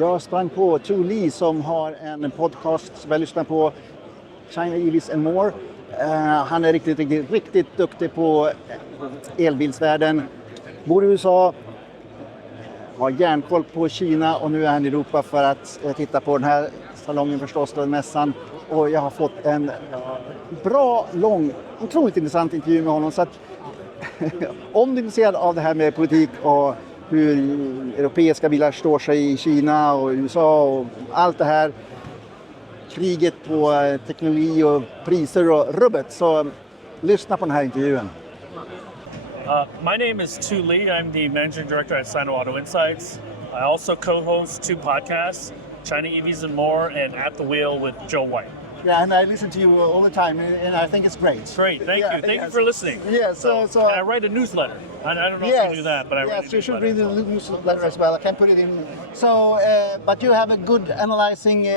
Jag sprang på Li som har en podcast som jag lyssnar på, China EVs More. Han är riktigt duktig på elbilsvärlden. Bor i USA, har järnkoll på Kina och nu är han i Europa för att titta på den här salongen förstås, den mässan. Och jag har fått en bra, lång, otroligt intressant intervju med honom. Så att, om du är intresserad av det här med politik och hur europeiska bilar står sig i Kina och USA och allt det här, kriget på teknologi och priser och rubbet, så lyssna på den här intervjun. My name is Li. I'm the managing director at Sino Auto Insights. I also co-host 2 podcasts, China EVs More and At the Wheel with Joe White. Yeah, and I listen to you all the time, and I think it's great. Great, thank you. Thank you for listening. Yeah, so and I write a newsletter. I don't know if you do that, but I write a newsletter. Yes, you should read the newsletter as well. I can put it in. So, but you have a good analyzing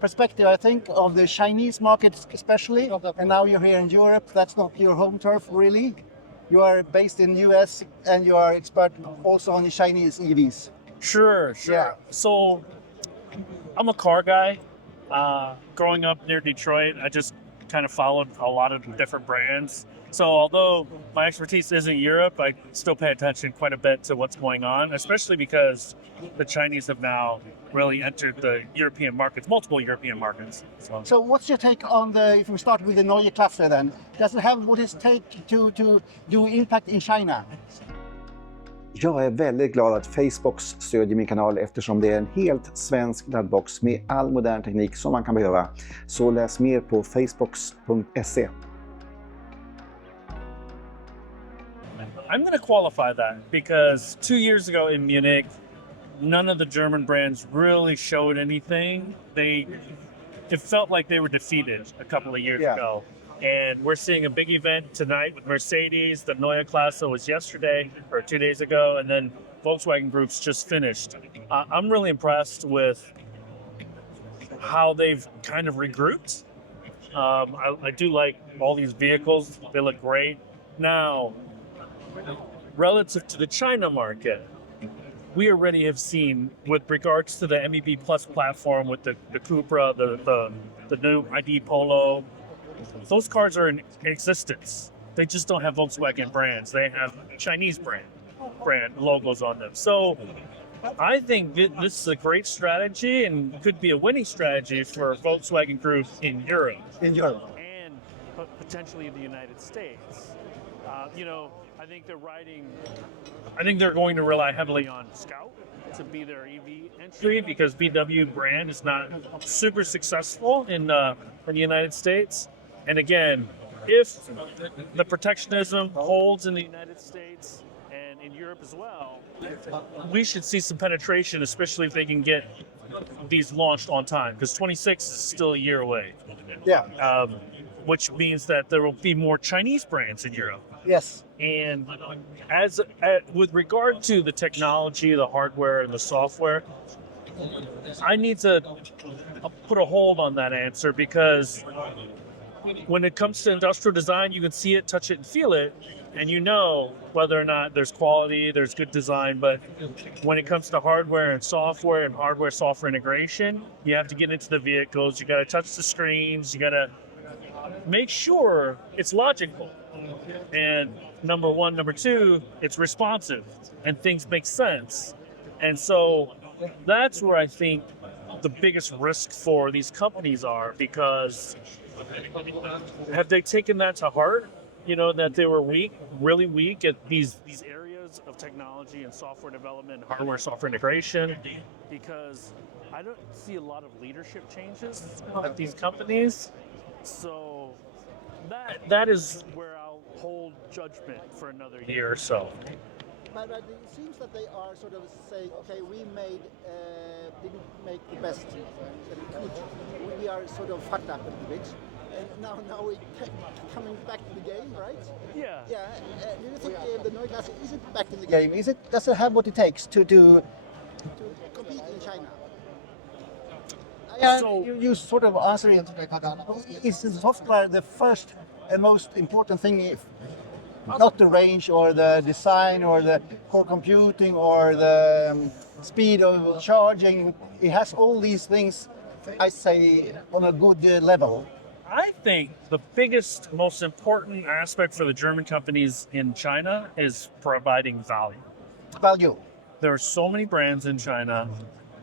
perspective, I think, of the Chinese market especially. And now you're here in Europe. That's not your home turf, really. You are based in US, and you are expert also on the Chinese EVs. Sure. Yeah. So, I'm a car guy. Growing up near Detroit, I just kind of followed a lot of different brands. So although my expertise isn't Europe, I still pay attention quite a bit to what's going on, especially because the Chinese have now really entered the European markets, multiple European markets. So what's your take on if we start with the Neue Klasse then? Does it have what it takes to do impact in China? Jag är väldigt glad att Facebook stödjer min kanal eftersom det är en helt svensk laddbox med all modern teknik som man kan behöva. Så läs mer på facebook.se. I'm going to qualify that because 2 years ago in Munich, none of the German brands really showed anything. It felt like they were defeated a couple of years ago. And we're seeing a big event tonight with Mercedes. The Neue Klasse was yesterday or 2 days ago, and then Volkswagen Group's just finished. I'm really impressed with how they've kind of regrouped. I do like all these vehicles. They look great. Now, relative to the China market, we already have seen, with regards to the MEB Plus platform with the Cupra, the new ID Polo, those cars are in existence. They just don't have Volkswagen brands. They have Chinese brand logos on them. So I think this is a great strategy and could be a winning strategy for Volkswagen Group in Europe. And potentially in the United States. I think they're going to rely heavily on Scout to be their EV entry because VW brand is not super successful in the United States. And again, if the protectionism holds in the United States and in Europe as well, we should see some penetration, especially if they can get these launched on time, because 26 is still a year away. Yeah. Which means that there will be more Chinese brands in Europe. Yes. And with regard to the technology, the hardware, and the software, I need to put a hold on that answer because when it comes to industrial design, you can see it, touch it, and feel it, and you know whether or not there's quality, there's good design. But when it comes to hardware and hardware-software integration, you have to get into the vehicles, you got to touch the screens, you got to make sure it's logical. And number one, number two, it's responsive and things make sense. And so that's where I think the biggest risk for these companies are, because have they taken that to heart? That they were really weak at these areas of technology and software development, hardware, software integration, because I don't see a lot of leadership changes at these companies. So that is where I'll hold judgment for another year or so. But it seems that they are sort of saying, okay, we didn't make the best that we could. We are sort of fucked up a little bit. And now we're coming back to the game, right? Yeah. Yeah. Do you think the Neue Klasse is it back in the game? Does it have what it takes to compete in China? So you sort of answer it. Is the software the first and most important thing? Not the range or the design or the core computing or the speed of charging. It has all these things, I say, on a good level. I think the biggest, most important aspect for the German companies in China is providing value. Value. There are so many brands in China.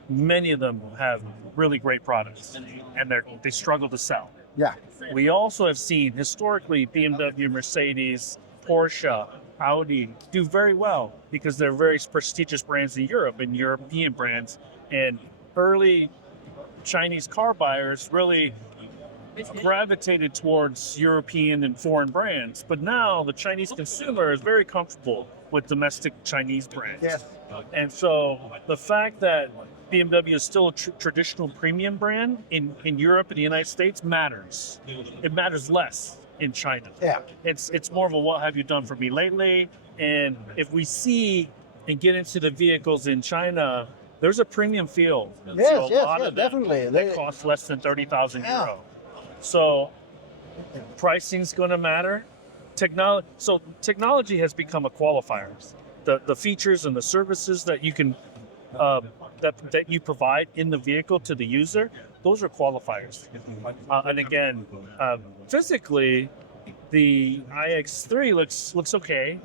Many of them have really great products, and they struggle to sell. Yeah. We also have seen historically BMW, Mercedes, Porsche, Audi do very well because they're very prestigious brands in Europe and European brands. And early Chinese car buyers really gravitated towards European and foreign brands. But now the Chinese consumer is very comfortable with domestic Chinese brands. Yes. And so the fact that BMW is still a traditional premium brand in Europe and the United States matters. It matters less in China. Yeah. It's more of a what have you done for me lately? And if we see and get into the vehicles in China, there's a premium feel. Yes, Of definitely. They cost less than 30,000 euro. So pricing's going to matter. Technology has become a qualifier. The features and the services that you can that you provide in the vehicle to the user, those are qualifiers. And again, physically, the iX3 looks okay.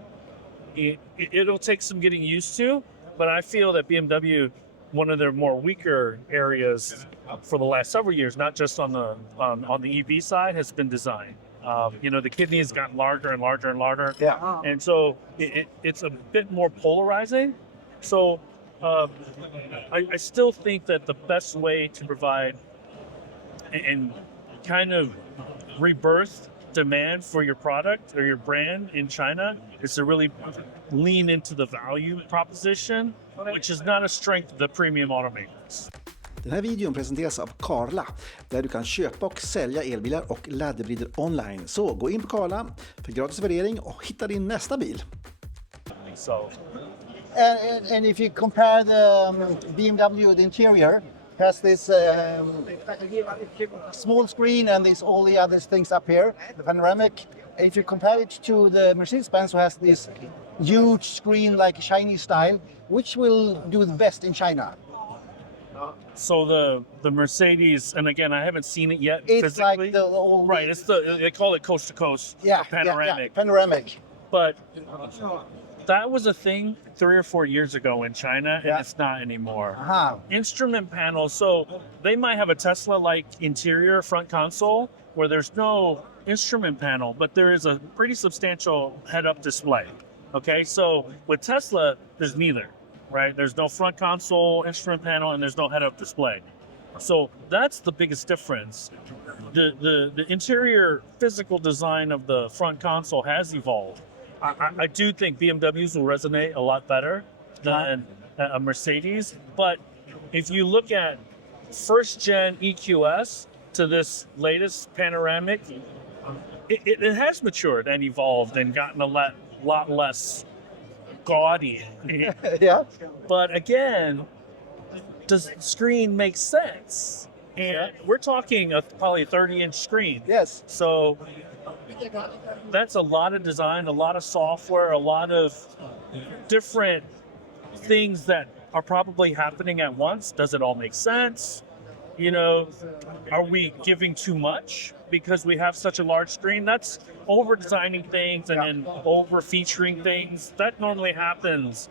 It'll take some getting used to, but I feel that BMW, one of their more weaker areas for the last several years, not just on the EV side, has been design. The kidney has gotten larger and larger and larger. Yeah. And so it's a bit more polarizing. So I still think that the best way to provide and kind of rebirth demand for your product or your brand in China is to really lean into the value proposition, which is not a strength of the premium automakers. Den här videon presenteras av Carla, där du kan köpa och sälja elbilar och laddhybrider online. Så gå in på Carla för gratis värdering och hitta din nästa bil. So, And if you compare the BMW, the interior has this small screen and this all the other things up here, the panoramic. And if you compare it to the Mercedes-Benz, who has this huge screen like Chinese style, which will do the best in China? So the Mercedes, and again, I haven't seen it yet It's physically. like the old, Right, they call it coast to coast, panoramic. Yeah, panoramic. But that was a thing 3 or 4 years ago in China, and Yeah. it's not anymore. Uh-huh. Instrument panels, so they might have a Tesla-like interior front console where there's no instrument panel, but there is a pretty substantial head-up display. Okay, so with Tesla, there's neither, right? There's no front console, instrument panel, and there's no head-up display. So that's the biggest difference. The interior physical design of the front console has evolved. I do think BMWs will resonate a lot better than a Mercedes. But if you look at first gen EQS to this latest panoramic, it has matured and evolved and gotten a lot less gaudy. Yeah. But again, does the screen make sense? And we're talking probably a 30-inch screen. Yes. So that's a lot of design, a lot of software, a lot of different things that are probably happening at once. Does it all make sense? Are we giving too much because we have such a large screen? That's over designing things and then over featuring things. That normally happens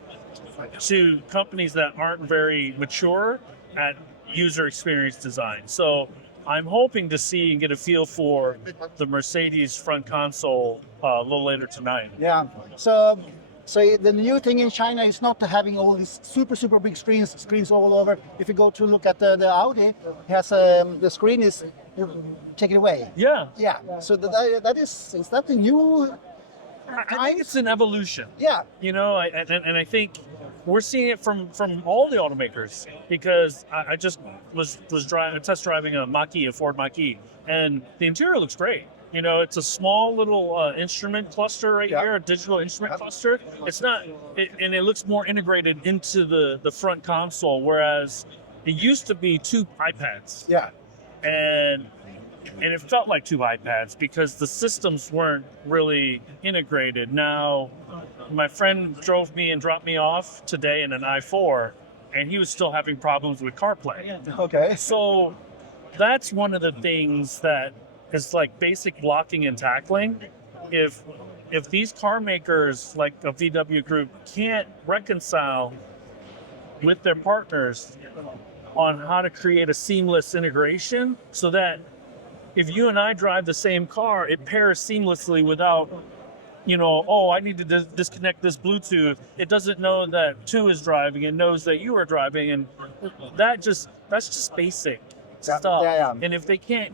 to companies that aren't very mature at user experience design. So I'm hoping to see and get a feel for the Mercedes front console a little later tonight. Yeah. So the new thing in China is not having all these super big screens all over. If you go to look at the Audi, it has the screen is taken away. Yeah. Yeah. So that is that the new? I think it's an evolution. Yeah. And I think we're seeing it from all the automakers, because I just was test driving a Ford Mach-E, and the interior looks great. It's a small little instrument cluster right here, a digital instrument cluster. It's not, and it looks more integrated into the front console, whereas it used to be 2 iPads. Yeah. And it felt like 2 iPads because the systems weren't really integrated. Now, my friend drove me and dropped me off today in an i4, and he was still having problems with CarPlay. Okay. So that's one of the things that is like basic blocking and tackling. If these car makers like a VW Group can't reconcile with their partners on how to create a seamless integration so that if you and I drive the same car, it pairs seamlessly without, I need to disconnect this Bluetooth. It doesn't know that 2 is driving. It knows that you are driving. And that's just basic stuff. Yeah. And if they can't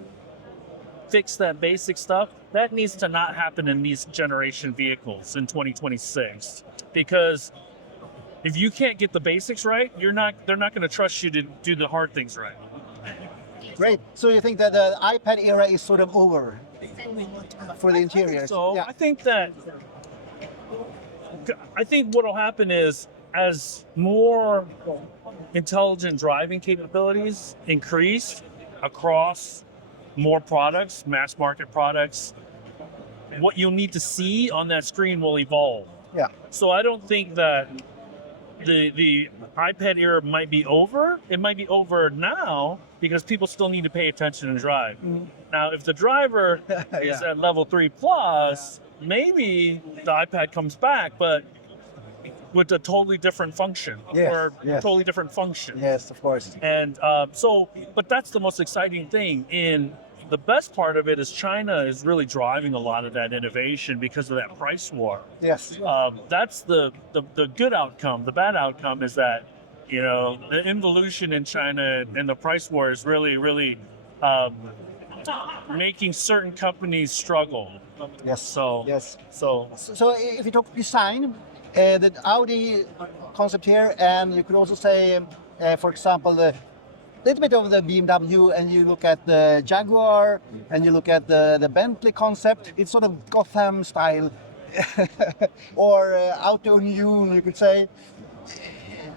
fix that basic stuff, that needs to not happen in these generation vehicles in 2026. Because if you can't get the basics right, they're not going to trust you to do the hard things right. Great. So you think that the iPad era is sort of over for the interiors? So Yeah. I think what will happen is as more intelligent driving capabilities increase across more products, mass market products, what you'll need to see on that screen will evolve. Yeah. So I don't think that the iPad era might be over. It might be over now because people still need to pay attention and drive. Now, if the driver is at level 3 plus, maybe the iPad comes back, but with a totally different function totally different function. Yes, of course. And but that's the most exciting thing. The best part of it is China is really driving a lot of that innovation because of that price war. Yes. That's the good outcome. The bad outcome is that, the involution in China and the price war is really, really making certain companies struggle. Yes. So if you talk design, the Audi concept here, and you could also say, for example, the little bit of the BMW, and you look at the Jaguar, and you look at the Bentley concept, it's sort of Gotham style, or Auto Union, you could say.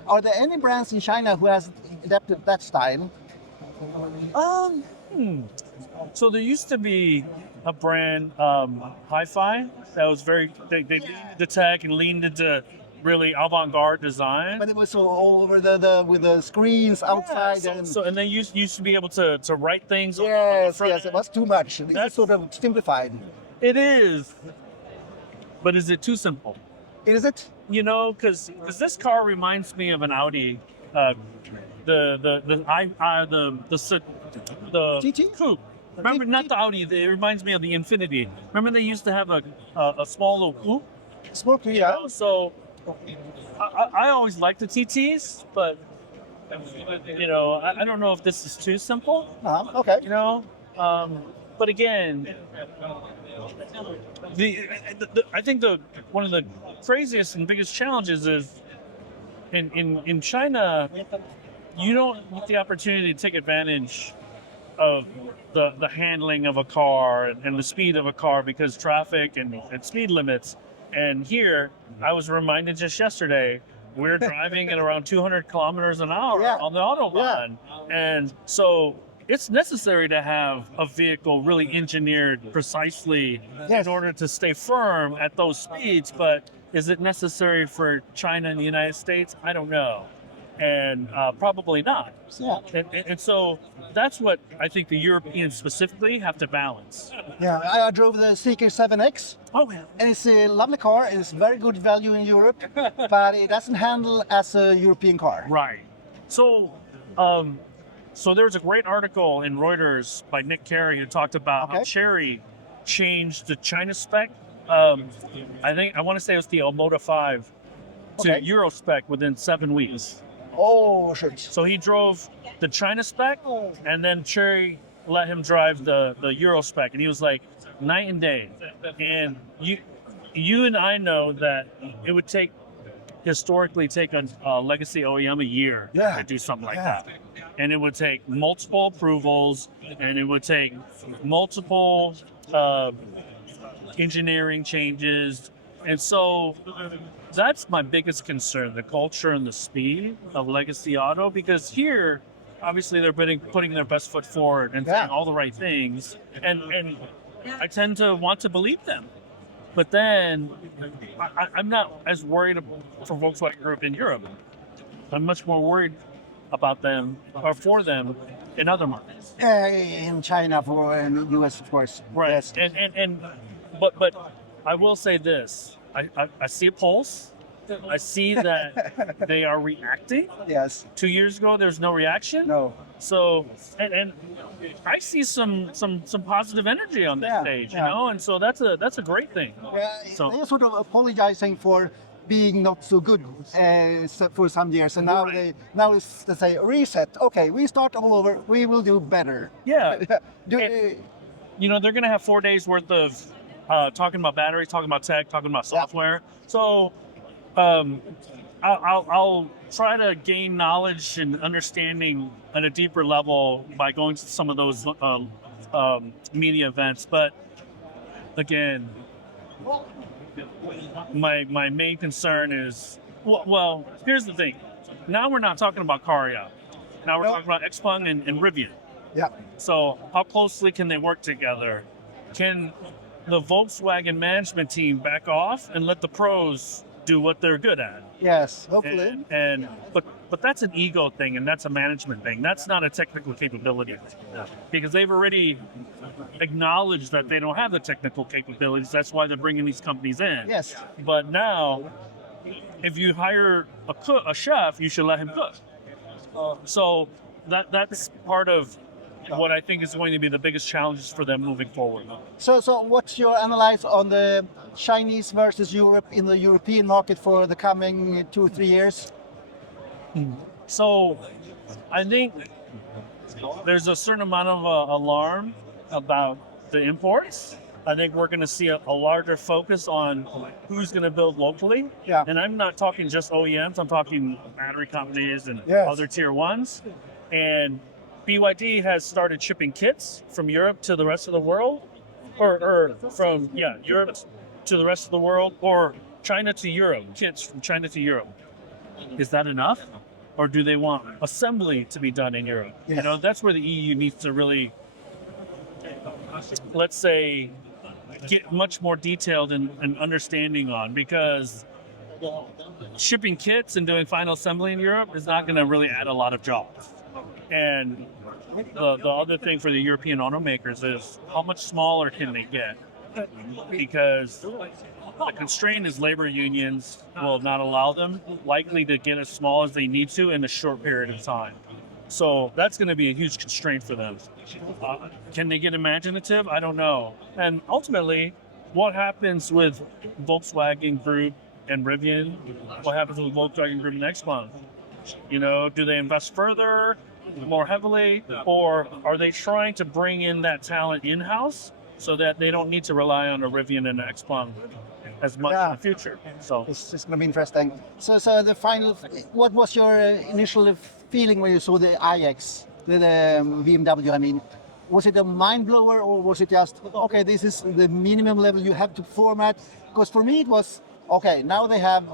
Are there any brands in China who has adapted that style? So there used to be a brand, Hi-Fi, that was they leaned into tech and leaned into really avant-garde design. But it was all over with the screens outside. And they used to be able to write things. Yes, it was too much. It's sort of simplified. It is. But is it too simple? Is it? Because this car reminds me of an Audi, the GT? coupe. Remember, not the Audi. It reminds me of the Infiniti. Remember, they used to have a small little coupe. Small coupe, yeah. So I always liked the TTs, but I don't know if this is too simple. Okay. But again, I think one of the craziest and biggest challenges is in China, you don't get the opportunity to take advantage of the handling of a car and the speed of a car because traffic and speed limits. And here, I was reminded just yesterday, we're driving at around 200 kilometers an hour on the Autobahn. And so it's necessary to have a vehicle really engineered precisely in order to stay firm at those speeds. But is it necessary for China and the United States? I don't know. And probably not. Yeah. And so that's what I think the Europeans specifically have to balance. Yeah, I drove the Seeker 7X. Oh, yeah. And it's a lovely car. It's very good value in Europe, but it doesn't handle as a European car. Right. So there's a great article in Reuters by Nick Carey who talked about how Chery changed the China spec. I want to say it was the Moto 5 to Euro spec within 7 weeks. Oh, shit. So he drove the China spec, and then Chery let him drive the Euro spec, and he was like, night and day. And you and I know that it would historically take a legacy OEM a year to do something like that. And it would take multiple approvals, and it would take multiple engineering changes. And so that's my biggest concern, the culture and the speed of legacy auto, because here, obviously they're putting their best foot forward and saying all the right things. And I tend to want to believe them. But then I'm not as worried for Volkswagen Group in Europe I'm much more worried about them or for them in other markets. In China and US, of course. Right. Yes. But I will say this. I see a pulse. I see that they are reacting. Yes. 2 years ago, there's no reaction. No. So, and I see some positive energy on this Yeah, stage, yeah. you know, and so that's a great thing. Yeah, So- they're sort of apologizing for being not so good for some years, and now Right. now it's to say reset. Okay, we start all over. We will do better. Yeah, Do, And- you know, they're going to have 4 days worth of talking about batteries, talking about tech, talking about Yeah. software. So, I'll try to gain knowledge and understanding at a deeper level by going to some of those media events. But again, my main concern is, well, here's the thing. Now we're not talking about Karya. Now we're No. talking about Xpeng and Rivian. yeah. So how closely can they work together? Can the Volkswagen management team back off and let the pros do what they're good at? Yes. Hopefully. But that's an ego thing, and that's a management thing. That's not a technical capability, because they've already acknowledged that they don't have the technical capabilities. That's why they're bringing these companies in. Yes. But now, if you hire a chef, you should let him cook. So that's part of what I think is going to be the biggest challenges for them moving forward. So what's your analysis on the Chinese versus Europe in the European market for the coming 2-3 years? So I think there's a certain amount of alarm about the imports. I think we're going to see a larger focus on who's going to build locally. Yeah. And I'm not talking just OEMs, I'm talking battery companies and Yes. other tier ones. And BYD has started shipping kits from Europe to the rest of the world, or from Europe to the rest of the world, or China to Europe, kits from China to Europe. Is that enough? Or do they want assembly to be done in Europe? Yes. You know, that's where the EU needs to really, let's say, get much more detailed and understanding on, because shipping kits and doing final assembly in Europe is not going to really add a lot of jobs. And the other thing for the European automakers is how much smaller can they get? Because the constraint is labor unions will not allow them likely to get as small as they need to in a short period of time. So that's going to be a huge constraint for them. Can they get imaginative? I don't know. And ultimately, what happens with Volkswagen Group and Rivian? What happens with Volkswagen Group next month? You know, do they invest further, more heavily, or are they trying to bring in that talent in-house so that they don't need to rely on a Rivian and an Xpeng as much in the future? So It's going to be interesting. So the final, what was your initial feeling when you saw the iX, the BMW? I mean, was it a mind blower, or was it just, okay, this is the minimum level you have to format? Because for me it was, okay, now they have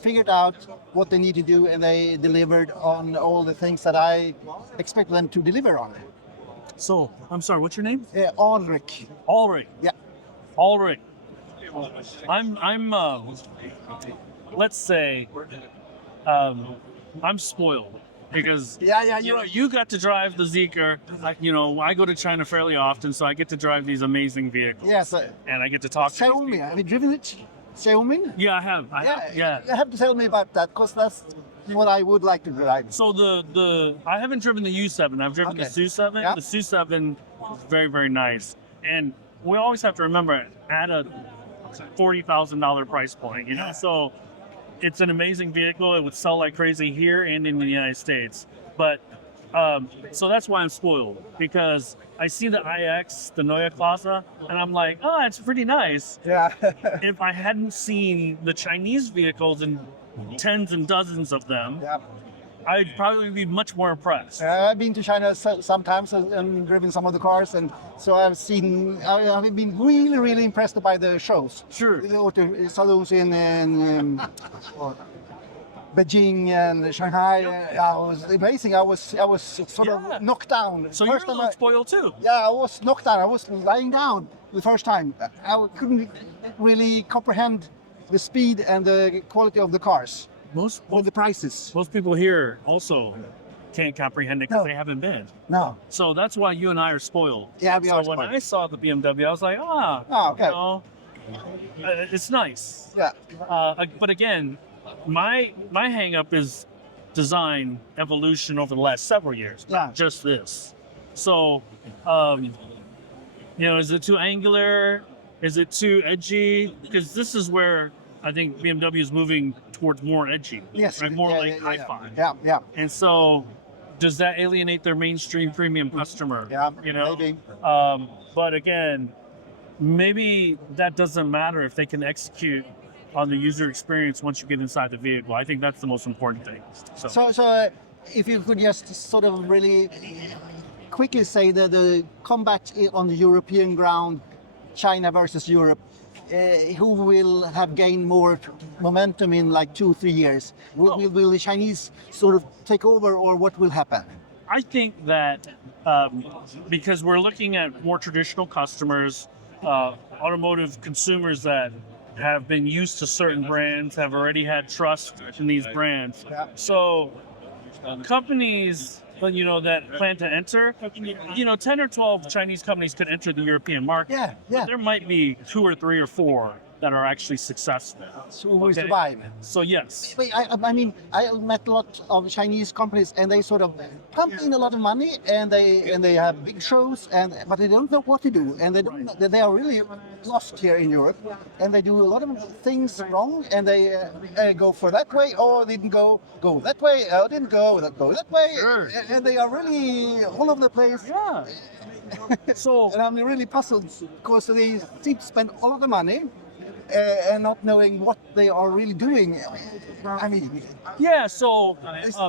figured out what they need to do, and they delivered on all the things that I expect them to deliver on. So, I'm sorry, what's your name? Ulrich. Ulrich. Yeah. Ulrich. I'm let's say, I'm spoiled because you got to drive the Zeekr. I go to China fairly often, so I get to drive these amazing vehicles. Yes. And I get to talk to these Xiaomi. people. Have you driven it? Xiaomi? Yeah, I have. You have to tell me about that, because that's what I would like to drive. So I haven't driven the U7. I've driven the Okay. SU7. Yeah. The SU7 is very, very nice. And we always have to remember, at a $40,000 price point, So it's an amazing vehicle. It would sell like crazy here and in the United States. But so that's why I'm spoiled, because I see the iX, the Neue Klasse, and I'm like, oh, it's pretty nice. Yeah. If I hadn't seen the Chinese vehicles and tens and dozens of them, Yeah. I'd probably be much more impressed. I've been to China sometimes and driven some of the cars, and so I've been really, really impressed by the shows. Sure. The auto salons in Beijing and Shanghai. It was amazing. I was sort of knocked down. So you're a little spoiled too. Yeah, I was knocked down. I was lying down the first time. I couldn't really comprehend the speed and the quality of the cars. with the prices. most people here also can't comprehend it because No. they haven't been. No. So that's why you and I are spoiled. Yeah, we so are when spoiled. I saw the BMW, I was like, Okay. you know, it's nice. Yeah. But again, my hang up is design evolution over the last several years, Yeah. not just this. So, is it too angular? Is it too edgy? Because this is where I think BMW is moving towards more edgy, Yes. right? More yeah, like yeah, hi-fi. Yeah. Yeah. And so, does that alienate their mainstream premium customer? Yeah. You know? Maybe. But again, maybe that doesn't matter if they can execute on the user experience once you get inside the vehicle. I think that's the most important thing. So if you could just sort of really quickly say that the combat on the European ground, China versus Europe, who will have gained more momentum in like 2-3 years? Will the Chinese sort of take over, or what will happen? I think that because we're looking at more traditional customers, automotive consumers that have been used to certain brands, have already had trust in these brands. Yeah. So companies, that plan to enter, 10 or 12 Chinese companies could enter the European market. Yeah. But there might be 2 or 3 or 4 that are actually successful. So who will Okay. survive? So yes. But I mean, I met a lot of Chinese companies, and they sort of pump in a lot of money, and they have big shows, but they don't know what to do, and they are really lost here in Europe, and they do a lot of things wrong, and they go for that way, or they didn't go that way, or didn't go that way, Sure. and they are really all over the place. Yeah. So And I'm really puzzled because they seem to spend all of the money. And not knowing what they are really doing. I mean, yeah, so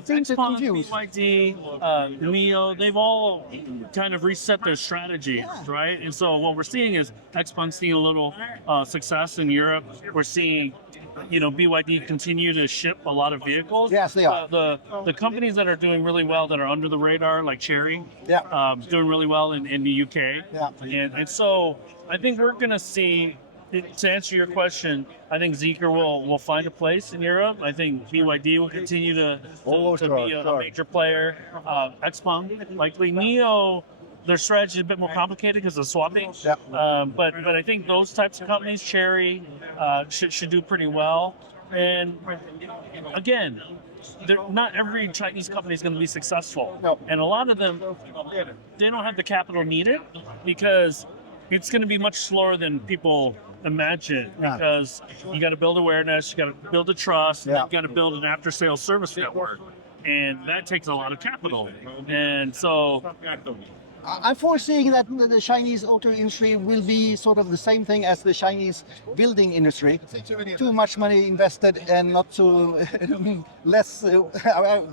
seems to Xpeng, confuse. BYD, Mio, they've all kind of reset their strategies, right? And so what we're seeing is Xpeng seeing a little success in Europe. We're seeing, BYD continue to ship a lot of vehicles. Yes, they are. The companies that are doing really well, that are under the radar, like Chery, doing really well in the UK. Yeah. And so I think we're going to see. To answer your question, I think Zeekr will find a place in Europe. I think BYD will continue to be a major player. Xpeng, likely. Nio, their strategy is a bit more complicated because of swapping. Yeah. But I think those types of companies, Chery, should do pretty well. And again, not every Chinese company is going to be successful. No. And a lot of them, they don't have the capital needed because it's going to be much slower than people imagine, because you got to build awareness, you got to build a trust, you got to build an after-sales service network, and that takes a lot of capital. And so I'm foreseeing that the Chinese auto industry will be sort of the same thing as the Chinese building industry. Too much money invested and not too less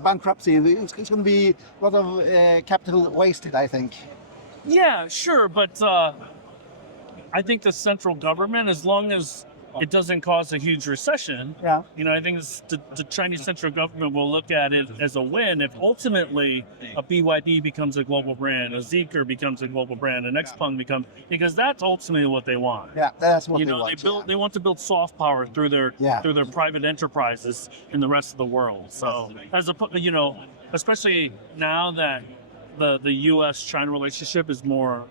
bankruptcy. It's going to be a lot of capital wasted, I think. yeah, sure, but I think the central government, as long as it doesn't cause a huge recession, I think the Chinese central government will look at it as a win if ultimately a BYD becomes a global brand, a Zeekr becomes a global brand, an Xpeng becomes, because that's ultimately what they want. Yeah, that's what they want. They want to build soft power through their private enterprises in the rest of the world. So especially now that the U.S.-China relationship is more,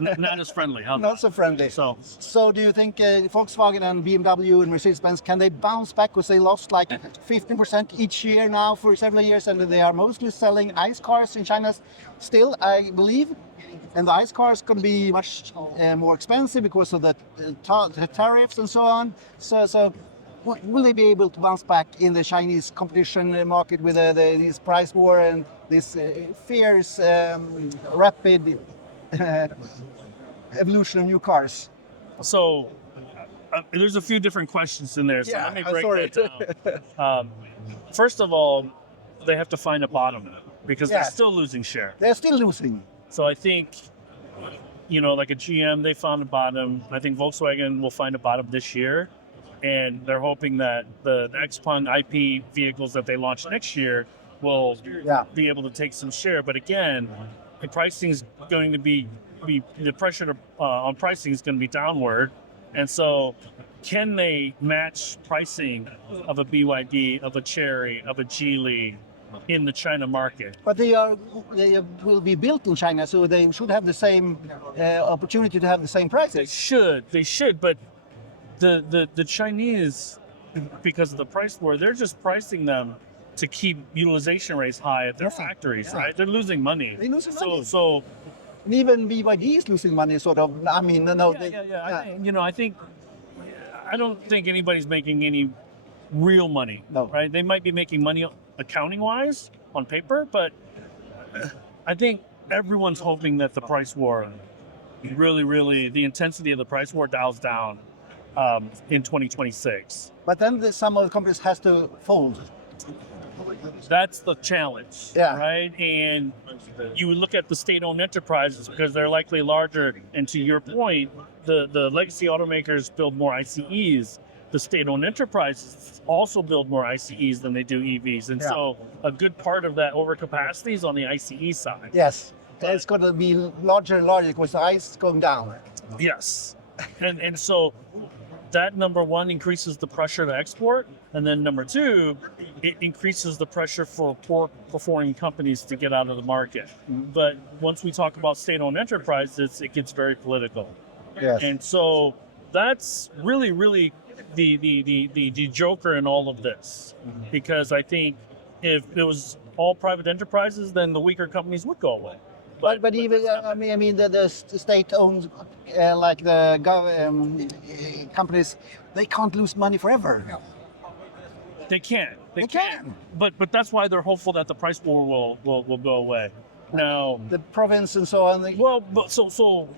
not as friendly. Not so friendly. So do you think Volkswagen and BMW and Mercedes-Benz, can they bounce back? Because they lost like 15% each year now for several years, and they are mostly selling ICE cars in China still, I believe. And the ICE cars can be much more expensive because of the tariffs and so on. So will they be able to bounce back in the Chinese competition market with this price war and this fierce, rapid evolution of new cars? So there's a few different questions in there, so let me break that down. First of all, they have to find a bottom because they're still losing share. They're still losing. So I think, like a GM, they found a bottom. I think Volkswagen will find a bottom this year, and they're hoping that the Xpeng IP vehicles that they launch next year will be able to take some share. But again, the pricing is going to be the pressure on pricing is going to be downward, and so can they match pricing of a BYD, of a Chery, of a Geely in the China market? But they will be built in China, so they should have the same opportunity to have the same prices. They should, but the Chinese, because of the price war, they're just pricing them to keep utilization rates high at their factories, right? They're losing money. They're losing money. So And even BYD is losing money, sort of. I mean, no. I don't think anybody's making any real money, No. right? They might be making money accounting-wise on paper, but I think everyone's hoping that the price war really, the intensity of the price war dials down in 2026. But then some of the companies has to fold. That's the challenge, Yeah. right? And you look at the state-owned enterprises because they're likely larger. And to your point, the legacy automakers build more ICEs. The state-owned enterprises also build more ICEs than they do EVs. And so a good part of that overcapacity is on the ICE side. Yes, it's going to be larger and larger because the ice is going down. Yes. And so that, number one, increases the pressure to export. And then number two, it increases the pressure for poor performing companies to get out of the market. But once we talk about state-owned enterprises, it gets very political. Yes. And so that's really the joker in all of this. Because I think if it was all private enterprises, then the weaker companies would go away. But even I mean the state-owned like the companies, they can't lose money forever. They can. They can. But that's why they're hopeful that the price war will go away. Now, The province and so on. well, but so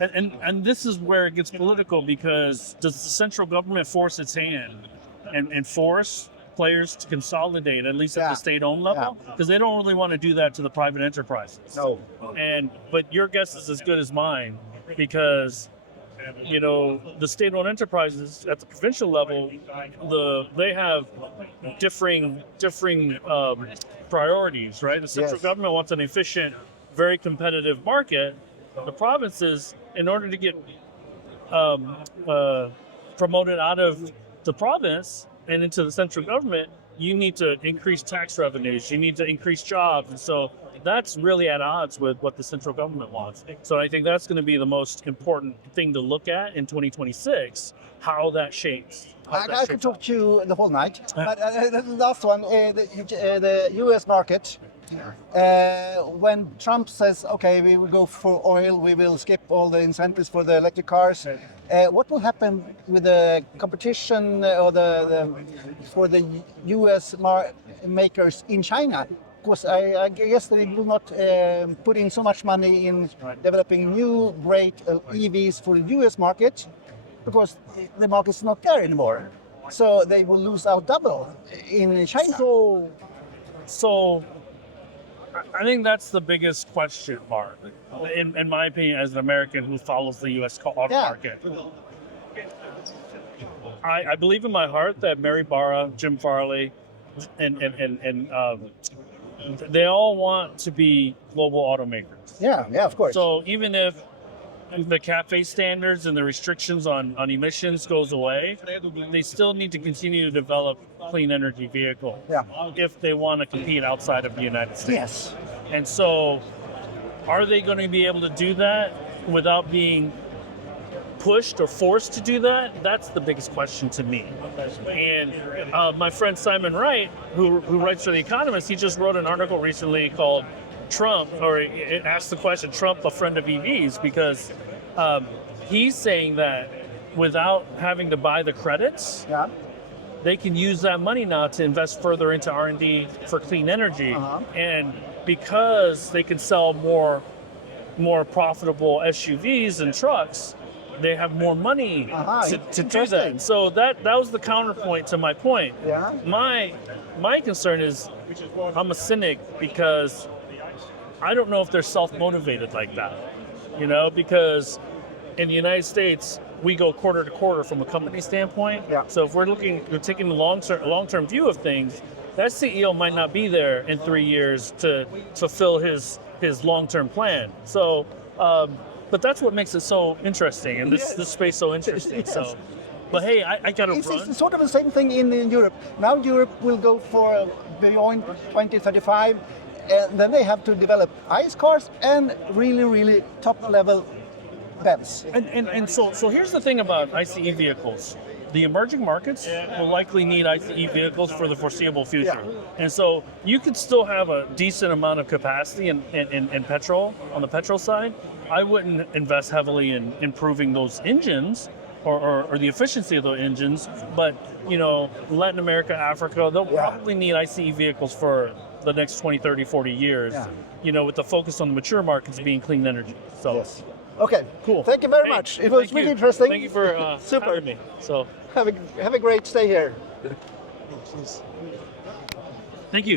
and this is where it gets political, because does the central government force its hand and force players to consolidate, at least at the state-owned level? Because they don't really want to do that to the private enterprises. No. But your guess is as good as mine, because the state-owned enterprises at the provincial level, they have differing priorities, right? The central government wants an efficient, very competitive market. The provinces, in order to get promoted out of the province and into the central government, you need to increase tax revenues, you need to increase jobs, and so that's really at odds with what the central government wants. So I think that's going to be the most important thing to look at in 2026, how that shapes. I could talk to you the whole night. But the last one, the U.S. market. When Trump says, "Okay, we will go for oil, we will skip all the incentives for the electric cars," what will happen with the competition or for the U.S. makers in China? Because I guess they will not put in so much money in developing new great EVs for the U.S. market, because the market's not there anymore. So they will lose out double in China. So I think that's the biggest question mark, in my opinion, as an American who follows the U.S. auto market. I believe in my heart that Mary Barra, Jim Farley, and they all want to be global automakers. Yeah, of course. So even if the CAFE standards and the restrictions on emissions goes away, they still need to continue to develop clean energy vehicles if they want to compete outside of the United States. Yes. And so are they going to be able to do that without being pushed or forced to do that? That's the biggest question to me. And my friend Simon Wright, who writes for The Economist, he just wrote an article recently called Trump, or it asked the question, Trump a friend of EVs? Because he's saying that without having to buy the credits, they can use that money now to invest further into R&D for clean energy. And because they can sell more profitable SUVs and trucks, they have more money to do that. So that was the counterpoint to my point. My concern is, I'm a cynic because I don't know if they're self-motivated like that, because in the United States, we go quarter to quarter from a company standpoint. So if we're taking the long-term view of things, that CEO might not be there in 3 years to fulfill his long-term plan. So but that's what makes it so interesting, and this space so interesting. Yes. So, but hey, I gotta It's run. sort of the same thing in Europe. Now Europe will go for beyond 2035, and then they have to develop ICE cars and really top level BEVs. And so here's the thing about ICE vehicles. The emerging markets will likely need ICE vehicles for the foreseeable future. And so you could still have a decent amount of capacity in petrol, on the petrol side. I wouldn't invest heavily in improving those engines or the efficiency of those engines, but Latin America, Africa, they'll probably need ICE vehicles for the next 20, 30, 40 years, with the focus on the mature markets being clean energy. So. Yes. Okay, Cool. Thank you very Hey, much. It was thank really you. interesting. Thank you for Super. having me. So Have a great stay here. thank you.